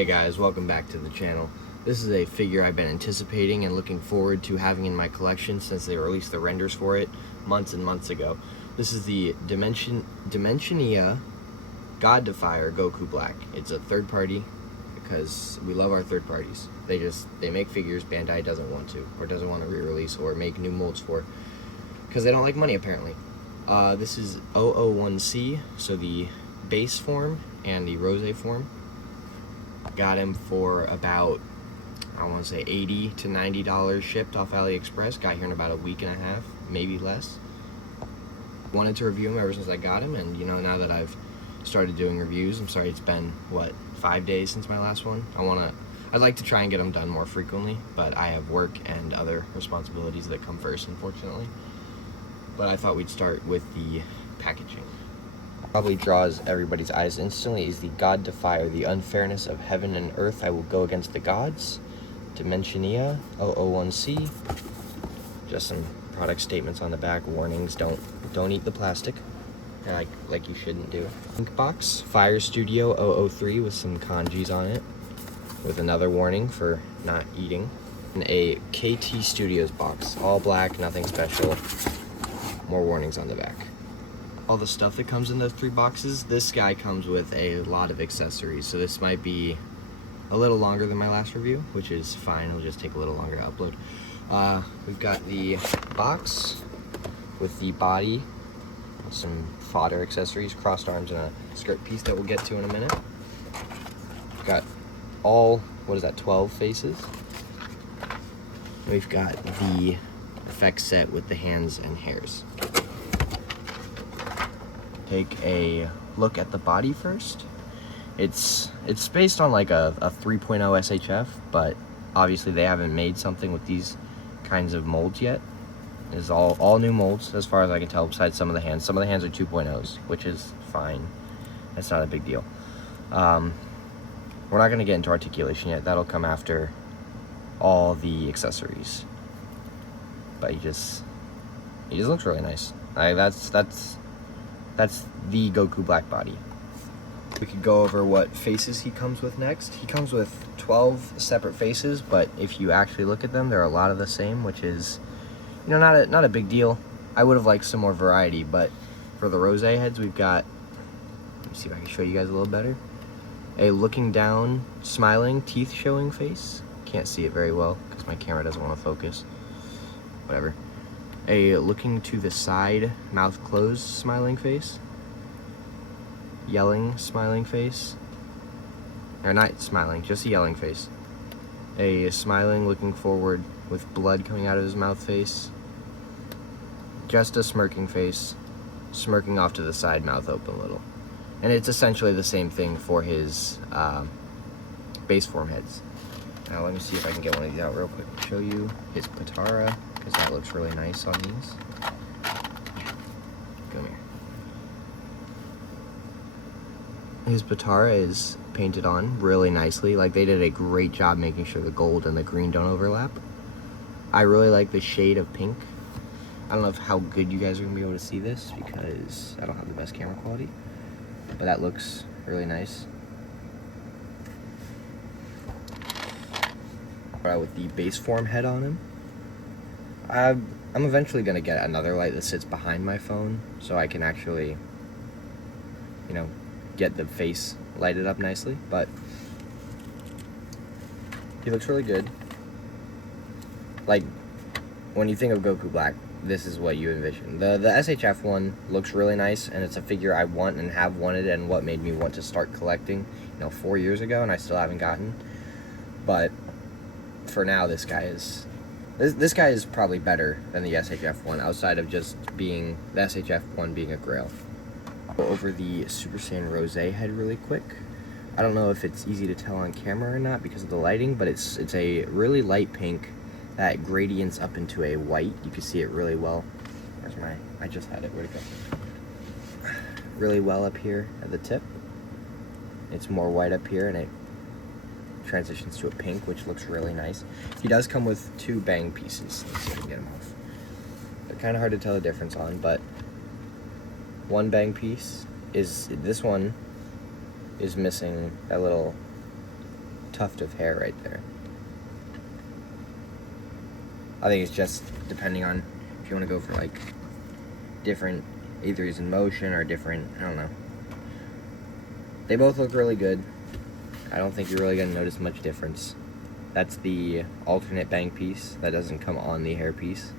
Hey guys, welcome back to the channel. This is a figure I've been anticipating and looking forward to having in my collection since they released the renders for it months and months ago. This is the Dimensionia Goku Black. It's a third party because we love our third parties. They make figures Bandai doesn't want to, or doesn't want to re-release or make new molds for, because they don't like money apparently. This is 001C, so the base form and the rose form. Got him for about, I want to say $80 to $90 shipped off AliExpress. Got here in about a week and a half, maybe less. Wanted to review him ever since I got him, and now that I've started doing reviews, I'm sorry it's been, what, 5 days since my last one. I'd like to try and get them done more frequently, but I have work and other responsibilities that come first, unfortunately. But I thought we'd start with the packaging. Probably draws everybody's eyes instantly is the God Defier, the unfairness of heaven and earth. I will go against the gods. Dimensionia 001C. Just some product statements on the back. Warnings: don't eat the plastic, like you shouldn't do. Ink box, Fire Studio 003 with some kanjis on it, with another warning for not eating. And a KT Studios box, all black, nothing special. More warnings on the back. All the stuff that comes in those 3 boxes, this guy comes with a lot of accessories, so this might be a little longer than my last review, which is fine. It'll just take a little longer to upload. We've got the box with the body, some fodder accessories, crossed arms, and a skirt piece that we'll get to in a minute. We've got all, 12 faces. We've got the effects set with the hands and hairs. Take a look at the body first. It's based on like a 3.0 SHF, but obviously they haven't made something with these kinds of molds yet. It's all new molds as far as I can tell, besides some of the hands. Some of the hands are 2.0s, which is fine. It's not a big deal. We're not gonna get into articulation yet. That'll come after all the accessories. But he just looks really nice. That's the Goku Black body. We could go over what faces he comes with next. He comes with 12 separate faces, but if you actually look at them, there are a lot of the same, which is, not a big deal. I would have liked some more variety, but for the rose heads, we've got, let me see if I can show you guys a little better. A looking down, smiling, teeth showing face. Can't see it very well because my camera doesn't want to focus. Whatever. A looking to the side, mouth closed, smiling face. Yelling, smiling face. Or not smiling, just a yelling face. A smiling, looking forward with blood coming out of his mouth face. Just a smirking face. Smirking off to the side, mouth open a little. And it's essentially the same thing for his base form heads. Now let me see if I can get one of these out real quick and show you his Patara, because that looks really nice on these. Come here. His Patara is painted on really nicely. Like, they did a great job making sure the gold and the green don't overlap. I really like the shade of pink. I don't know how good you guys are going to be able to see this because I don't have the best camera quality. But that looks really nice. With the base form head on him. I'm eventually going to get another light that sits behind my phone so I can actually, get the face lighted up nicely, but he looks really good. Like, when you think of Goku Black, this is what you envision. The SHF one looks really nice, and it's a figure I want and have wanted, and what made me want to start collecting, 4 years ago, and I still haven't gotten. But for now, this guy is probably better than the SHF one, outside of just being the SHF one being a grail. Go over the Super Saiyan Rose head really quick. I don't know if it's easy to tell on camera or not because of the lighting, but it's a really light pink that gradients up into a white. You can see it really well. I just had it, where'd it go? Really well up here at the tip. It's more white up here, and it transitions to a pink, which looks really nice. He does come with 2 bang pieces. Let's see if I can get them off. They're kind of hard to tell the difference on, but one bang piece is, this one is missing that little tuft of hair right there. I think it's just depending on if you want to go for like different, either he's in motion or different, I don't know. They both look really good. I don't think you're really going to notice much difference. That's the alternate bang piece that doesn't come on the hair piece.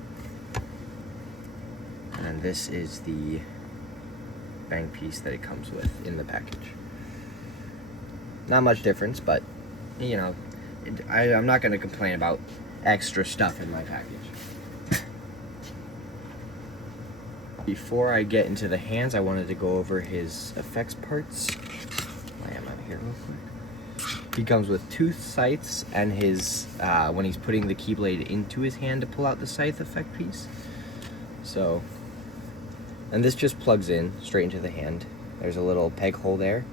And this is the bang piece that it comes with in the package. Not much difference, but you know, I'm not going to complain about extra stuff in my package. Before I get into the hands, I wanted to go over his effects parts. I am out of here real quick. He comes with two scythes and his, when he's putting the Keyblade into his hand to pull out the scythe effect piece. So, and this just plugs in straight into the hand. There's a little peg hole there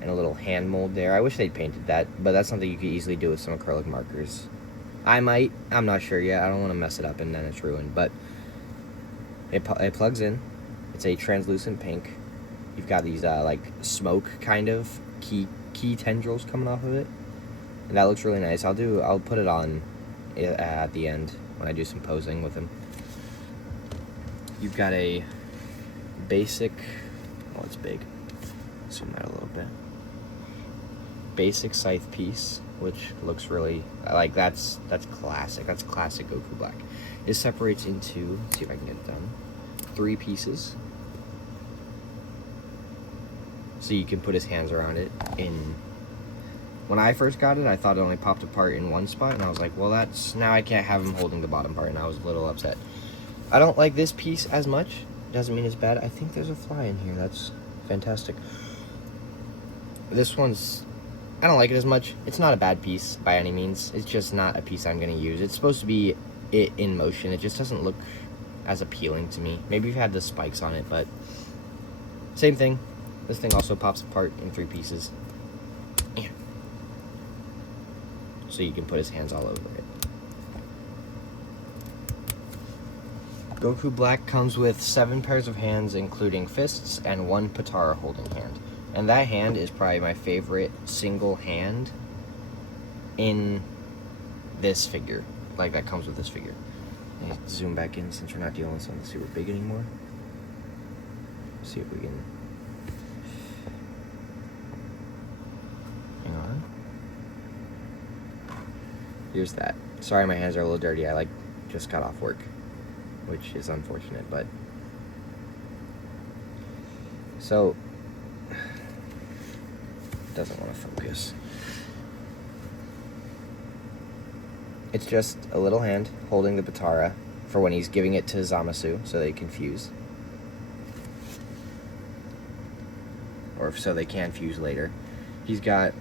and a little hand mold there. I wish they'd painted that, but that's something you could easily do with some acrylic markers. I might, I'm not sure yet. I don't want to mess it up and then it's ruined, but it plugs in. It's a translucent pink. You've got these like smoke kind of key tendrils coming off of it, and that looks really nice. I'll put it on at the end when I do some posing with him. You've got a basic, oh, it's big. Zoom out a little bit. Basic scythe piece, which looks really, like, that's classic. That's classic Goku Black. It separates into, let's see if I can get it done, 3 pieces. So you can put his hands around it. When I first got it, I thought it only popped apart in one spot, and I was like, well, now I can't have him holding the bottom part, and I was a little upset. I don't like this piece as much. Doesn't mean it's bad. I think there's a fly in here. That's fantastic. This one's, I don't like it as much. It's not a bad piece by any means. It's just not a piece I'm going to use. It's supposed to be it in motion. It just doesn't look as appealing to me. Maybe you've had the spikes on it, but same thing. This thing also pops apart in 3 pieces. Yeah. So you can put his hands all over it. Goku Black comes with 7 pairs of hands, including fists, and 1 Patara holding hand. And that hand is probably my favorite single hand in this figure. Like, that comes with this figure. Let me zoom back in since we're not dealing with something super big anymore. See if we can... Hang on. Here's that. Sorry my hands are a little dirty. I, just got off work, which is unfortunate, but... So... doesn't want to focus. It's just a little hand holding the Patara for when he's giving it to Zamasu so they can fuse. Or so they can fuse later. He's got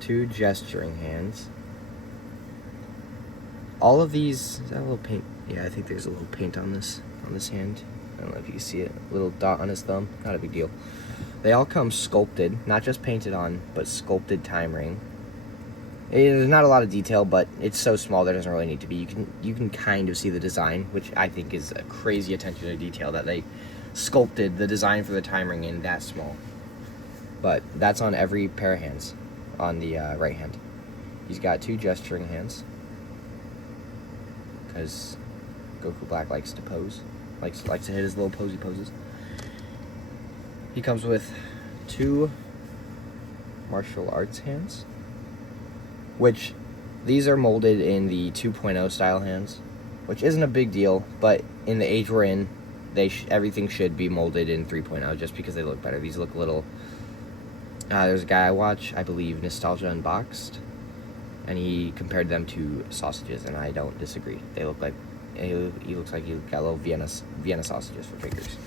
2 gesturing hands. All of these, is that a little paint? Yeah, I think there's a little paint on this hand. I don't know if you can see it. A little dot on his thumb. Not a big deal. They all come sculpted, not just painted on, but sculpted time ring. There's not a lot of detail, but it's so small there doesn't really need to be. You can kind of see the design, which I think is a crazy attention to detail that they sculpted the design for the time ring in that small. But that's on every pair of hands on the right hand. He's got 2 gesturing hands because Goku Black likes to pose, likes to hit his little posy poses. He comes with 2 martial arts hands, which these are molded in the 2.0 style hands, which isn't a big deal, but in the age we're in, everything should be molded in 3.0 just because they look better. These look a little... there's a guy I watch, I believe, Nostalgia Unboxed, and he compared them to sausages, and I don't disagree. They look like... He looks like he got little Vienna sausages for figures.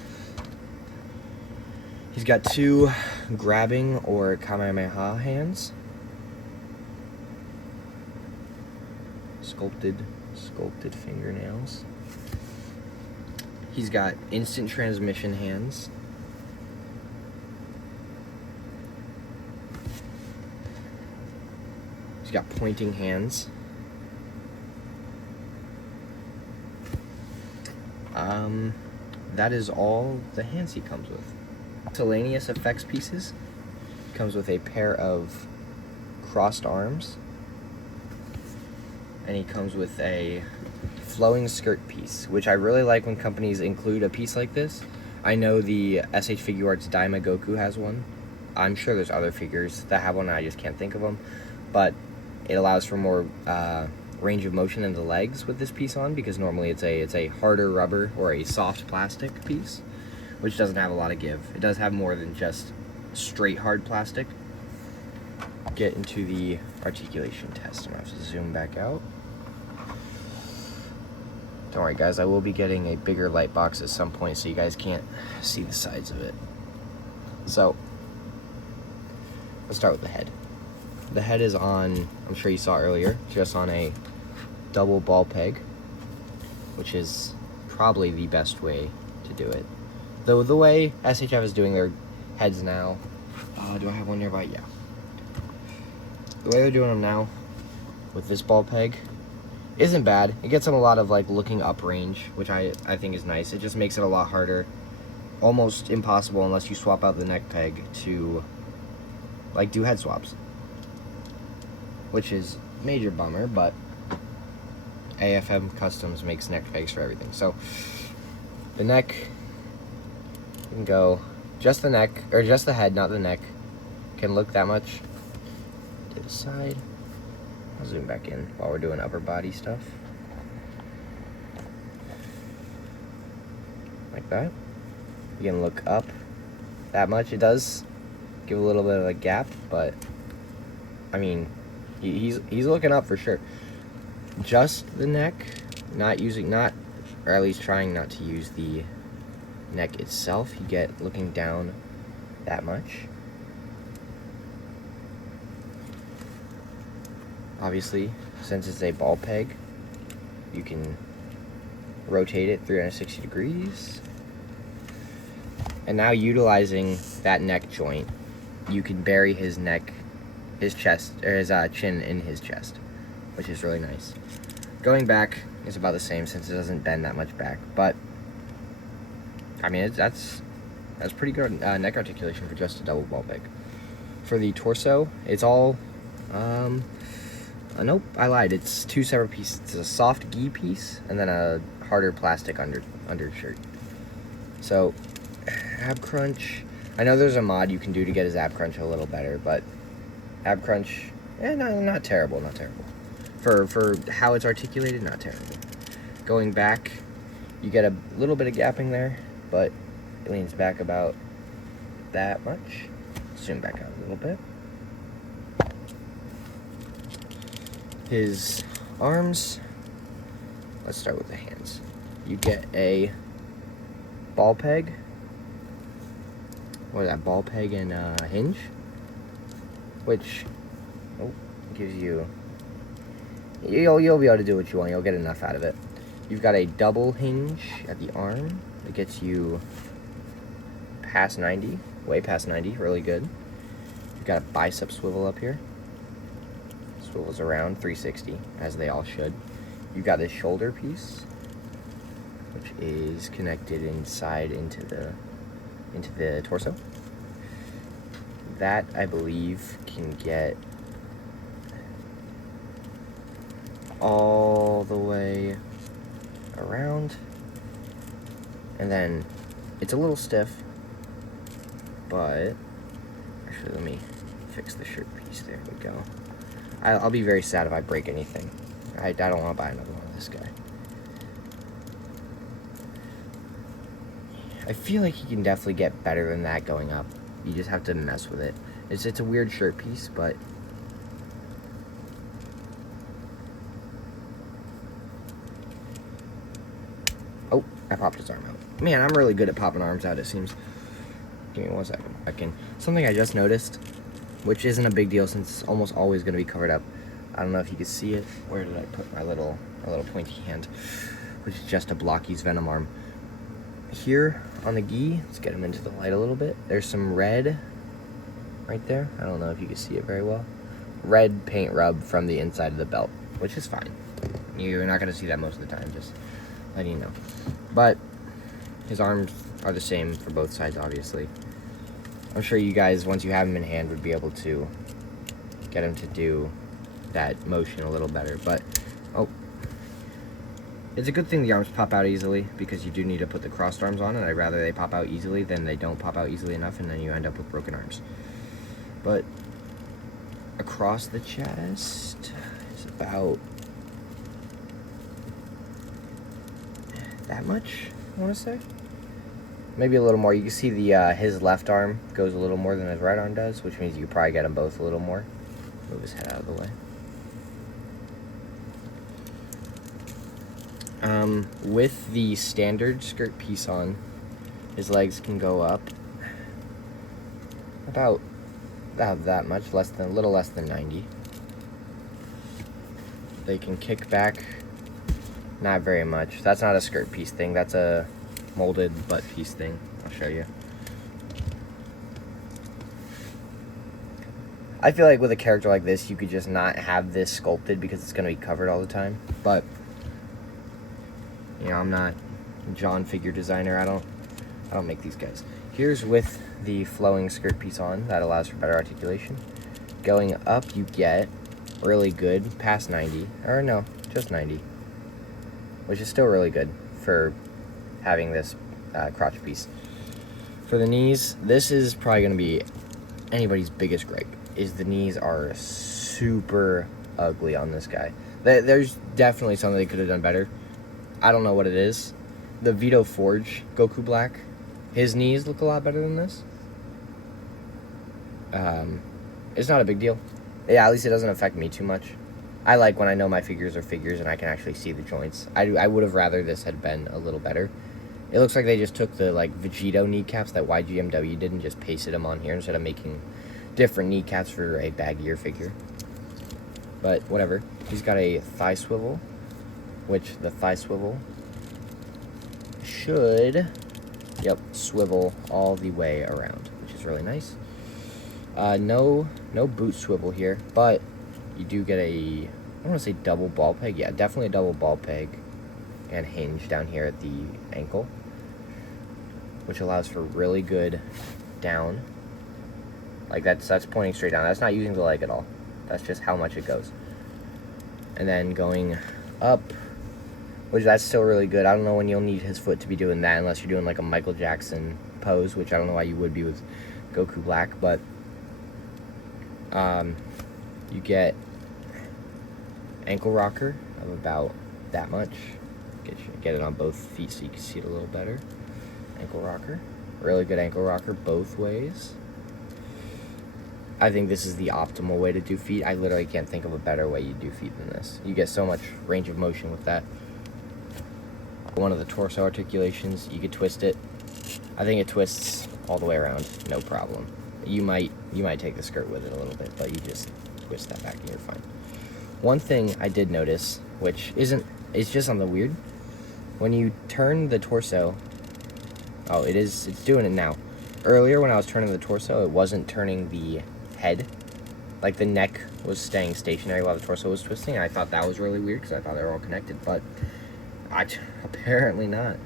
He's got 2 grabbing or Kamehameha hands. Sculpted fingernails. He's got instant transmission hands. He's got pointing hands. That is all the hands he comes with. Miscellaneous effects pieces comes with a pair of crossed arms, and he comes with a flowing skirt piece, which I really like when companies include a piece like this. I know the SH Figuarts Dimensionia Goku has one. I'm sure there's other figures that have one, I just can't think of them. But it allows for more range of motion in the legs with this piece on, because normally it's a harder rubber or a soft plastic piece, which doesn't have a lot of give. It does have more than just straight hard plastic. Get into the articulation test. I'm going to have to zoom back out. Don't worry guys, I will be getting a bigger light box at some point so you guys can't see the sides of it. So, let's start with the head. The head is on, I'm sure you saw earlier, just on a double ball peg, which is probably the best way to do it. Though the way SHF is doing their heads now, do I have one nearby? Yeah. The way they're doing them now, with this ball peg, isn't bad. It gets them a lot of like looking up range, which I think is nice. It just makes it a lot harder, almost impossible unless you swap out the neck peg to like do head swaps, which is major bummer, but AFM Customs makes neck pegs for everything. So the neck, you can go just the neck, or just the head, not the neck, can look that much to the side. I'll zoom back in while we're doing upper body stuff. Like that. You can look up that much. It does give a little bit of a gap, but I mean, he's looking up for sure. Just the neck, or at least trying not to use the neck itself. You get looking down that much. Obviously, since it's a ball peg, you can rotate it 360 degrees. And now utilizing that neck joint, you can bury his neck, his chest, or his chin in his chest, which is really nice. Going back is about the same since it doesn't bend that much back, but I mean, that's pretty good neck articulation for just a double ball peg. For the torso, it's all, nope, I lied. It's two separate pieces. It's a soft gi piece and then a harder plastic undershirt. So, ab crunch. I know there's a mod you can do to get his ab crunch a little better, but ab crunch, not terrible, not terrible. For how it's articulated, not terrible. Going back, you get a little bit of gapping there, but it leans back about that much. Zoom back out a little bit. His arms, let's start with the hands. You get a ball peg. What is that, ball peg and hinge? Which gives you, you'll be able to do what you want. You'll get enough out of it. You've got a double hinge at the arm. It gets you past 90, way past 90, really good. You've got a bicep swivel up here. Swivels around 360, as they all should. You've got this shoulder piece, which is connected inside into the torso. That, I believe, can get all the way around. And then it's a little stiff, but actually let me fix the shirt piece. There we go. I'll be very sad if I break anything. I don't want to buy another one of this guy. I feel like he can definitely get better than that going up. You just have to mess with it. It's a weird shirt piece, but oh, I popped his arm out. Man, I'm really good at popping arms out, it seems. Give me 1 second. Something I just noticed, which isn't a big deal since it's almost always going to be covered up. I don't know if you can see it. Where did I put my little pointy hand? Which is just to block his Venom arm. Here on the gi, let's get him into the light a little bit. There's some red right there. I don't know if you can see it very well. Red paint rub from the inside of the belt, which is fine. You're not going to see that most of the time, just letting you know. But his arms are the same for both sides, obviously. I'm sure you guys, once you have him in hand, would be able to get him to do that motion a little better. But, oh, it's a good thing the arms pop out easily, because you do need to put the crossed arms on, and I'd rather they pop out easily than they don't pop out easily enough, and then you end up with broken arms. But across the chest is about that much, I want to say. Maybe a little more. You can see the his left arm goes a little more than his right arm does, which means you could probably get them both a little more. Move his head out of the way. With the standard skirt piece on, his legs can go up about that much, a little less than 90. They can kick back, not very much. That's not a skirt piece thing, that's a molded butt piece thing. I'll show you. I feel like with a character like this, you could just not have this sculpted because it's going to be covered all the time. But, you know, I'm not a John figure designer. I don't make these guys. Here's with the flowing skirt piece on. That allows for better articulation. Going up, you get really good past 90. Or no, just 90. Which is still really good for having this crotch piece. For the knees, this is probably going to be anybody's biggest gripe, is the knees are super ugly on this guy. There's definitely something they could have done better. I don't know what it is. The Vito Forge Goku Black, his knees look a lot better than this. It's not a big deal. Yeah, at least it doesn't affect me too much. I like when I know my figures are figures and I can actually see the joints. I would have rather this had been a little better. It looks like they just took the like Vegito kneecaps that YGMW did and just pasted them on here instead of making different kneecaps for a baggier figure. But whatever. He's got a thigh swivel, which the thigh swivel should, yep, swivel all the way around, which is really nice. No boot swivel here, but you do get a, I don't want to say double ball peg. Yeah, definitely a double ball peg and hinge down here at the ankle, which allows for really good down. Like that's pointing straight down. That's not using the leg at all. That's just how much it goes. And then going up, which that's still really good. I don't know when you'll need his foot to be doing that unless you're doing like a Michael Jackson pose, which I don't know why you would be with Goku Black, but you get ankle rocker of about that much. Get it on both feet so you can see it a little better. Ankle rocker. Really good ankle rocker both ways. I think this is the optimal way to do feet. I literally can't think of a better way you do feet than this. You get so much range of motion with that. One of the torso articulations, you could twist it. I think it twists all the way around, no problem. You might take the skirt with it a little bit, but you just twist that back and you're fine. One thing I did notice, which it's just something weird. When you turn the torso, oh, it's doing it now. Earlier when I was turning the torso, it wasn't turning the head. Like the neck was staying stationary while the torso was twisting. And I thought that was really weird because I thought they were all connected, but apparently not.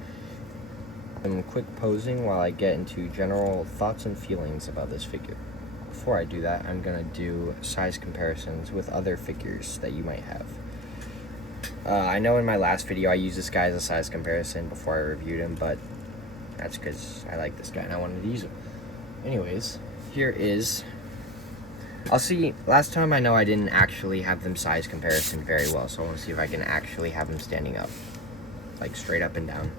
Some quick posing while I get into general thoughts and feelings about this figure. Before I do that, I'm gonna do size comparisons with other figures that you might have. I know in my last video I used this guy as a size comparison before I reviewed him, but that's because I like this guy and I wanted to use him. Anyways, here is, I'll see, last time I know I didn't actually have them size comparison very well, so I want to see if I can actually have them standing up, like straight up and down,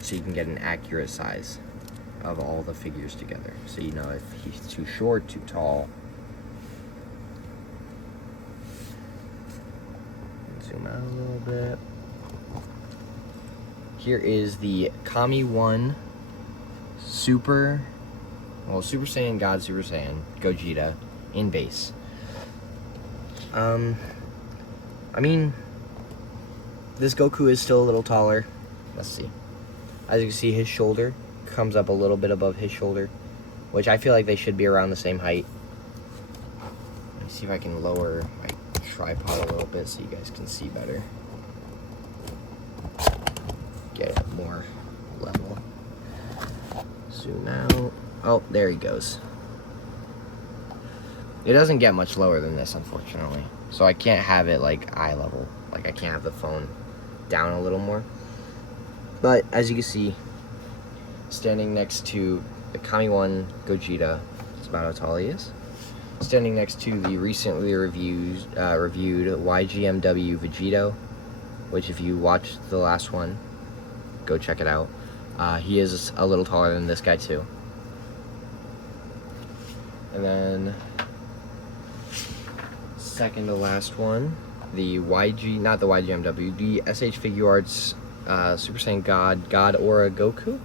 so you can get an accurate size of all the figures together, so you know if he's too short, too tall. Zoom out a little bit. Here is the Kami 1 Super Saiyan God Super Saiyan Gogeta in base. I mean, this Goku is still a little taller. Let's see. As you can see, his shoulder comes up a little bit above his shoulder, which I feel like they should be around the same height. Let me see if I can lower my tripod a little bit so you guys can see better. Get it more level. Zoom out. Oh, there he goes. It doesn't get much lower than this, unfortunately. So I can't have it like eye level. Like I can't have the phone down a little more. But as you can see, standing next to the Kami-1 Gogeta, that's about how tall he is. Standing next to the recently reviewed YGMW Vegito, which if you watched the last one, go check it out. He is a little taller than this guy too. And then second to last one, the not the YGMW, the SH Figure Arts Super Saiyan God Aura Goku.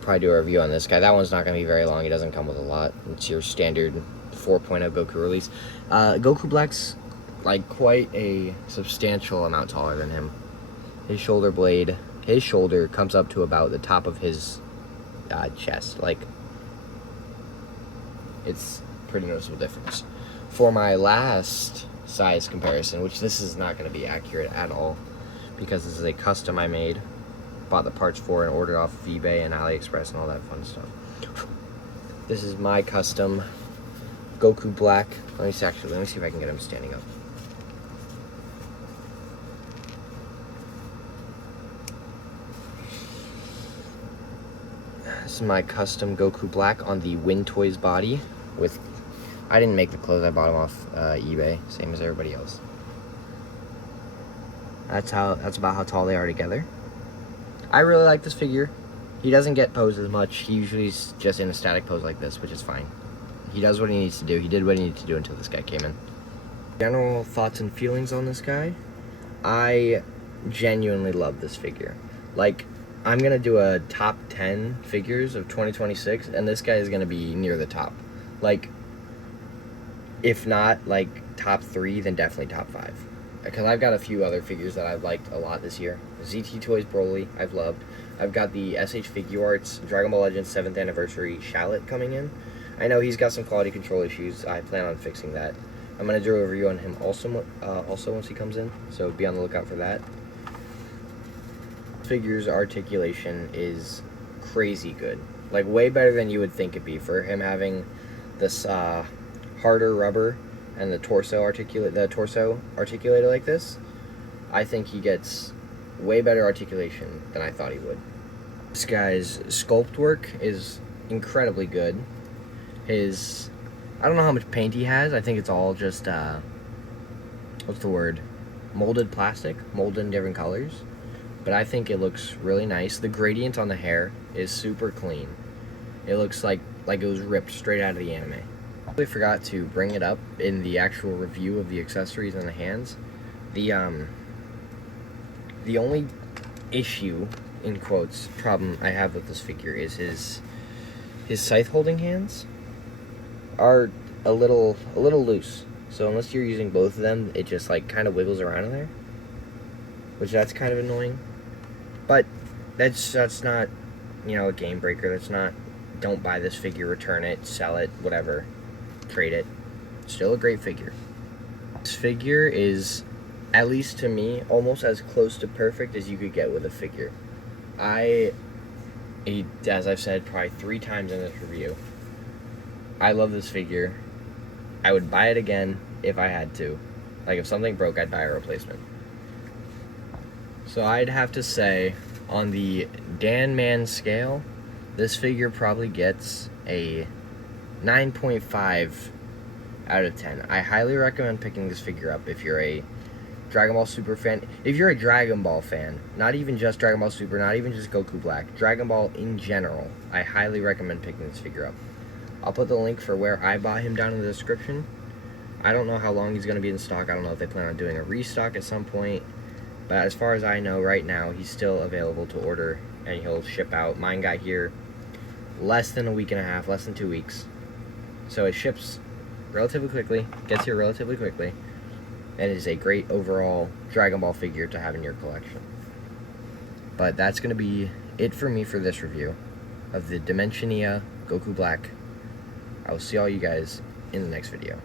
Probably do a review on this guy. That one's not going to be very long. He doesn't come with a lot. It's your standard 4.0 Goku release. Goku Black's like quite a substantial amount taller than him. His shoulder blade, his shoulder comes up to about the top of his chest. Like, it's pretty noticeable difference. For my last size comparison, which this is not going to be accurate at all, because this is a custom I made. Bought the parts for and ordered off of eBay and AliExpress and all that fun stuff. This is my custom Goku Black. Let me see if I can get him standing up. This is my custom Goku Black on the Win Toys body. I didn't make the clothes, I bought them off eBay, same as everybody else. That's about how tall they are together. I really like this figure. He doesn't get posed as much. He usually is just in a static pose like this, which is fine. He does what he needs to do. He did what he needed to do until this guy came in. General thoughts and feelings on this guy. I genuinely love this figure. Like, I'm going to do a top 10 figures of 2026, and this guy is going to be near the top. Like, if not, like, top 3, then definitely top 5. Because I've got a few other figures that I've liked a lot this year. ZT Toys Broly, I've loved. I've got the SH Figure Arts Dragon Ball Legends 7th Anniversary Shallot coming in. I know he's got some quality control issues. I plan on fixing that. I'm going to do a review on him also once he comes in, so be on the lookout for that. Figure's articulation is crazy good. Like, way better than you would think it'd be for him having this harder rubber and the torso articulated like this. I think he gets way better articulation than I thought he would. This guy's sculpt work is incredibly good. I don't know how much paint he has. I think it's all just what's the word? Molded plastic, molded in different colors. But I think it looks really nice. The gradient on the hair is super clean. It looks like it was ripped straight out of the anime. I forgot to bring it up in the actual review of the accessories and the hands. The only issue, in quotes, problem I have with this figure is his scythe holding hands are a little loose. So unless you're using both of them, it just like kind of wiggles around in there, that's kind of annoying. But that's not, a game breaker. That's not, don't buy this figure, return it, sell it, whatever. Trade it. Still a great figure. This figure is, at least to me, almost as close to perfect as you could get with a figure. As I've said probably 3 times in this review, I love this figure. I would buy it again if I had to. Like, if something broke, I'd buy a replacement. So I'd have to say, on the Dan Man scale, this figure probably gets a 9.5 out of 10. I highly recommend picking this figure up if you're a Dragon Ball Super fan. If you're a Dragon Ball fan, not even just Dragon Ball Super, not even just Goku Black, Dragon Ball in general, I highly recommend picking this figure up. I'll put the link for where I bought him down in the description. I don't know how long he's going to be in stock. I don't know if they plan on doing a restock at some point. But as far as I know, right now, he's still available to order, and he'll ship out. Mine got here less than a week and a half, less than 2 weeks. So it ships relatively quickly, gets here relatively quickly, and is a great overall Dragon Ball figure to have in your collection. But that's going to be it for me for this review of the Dimensionia Goku Black. I will see all you guys in the next video.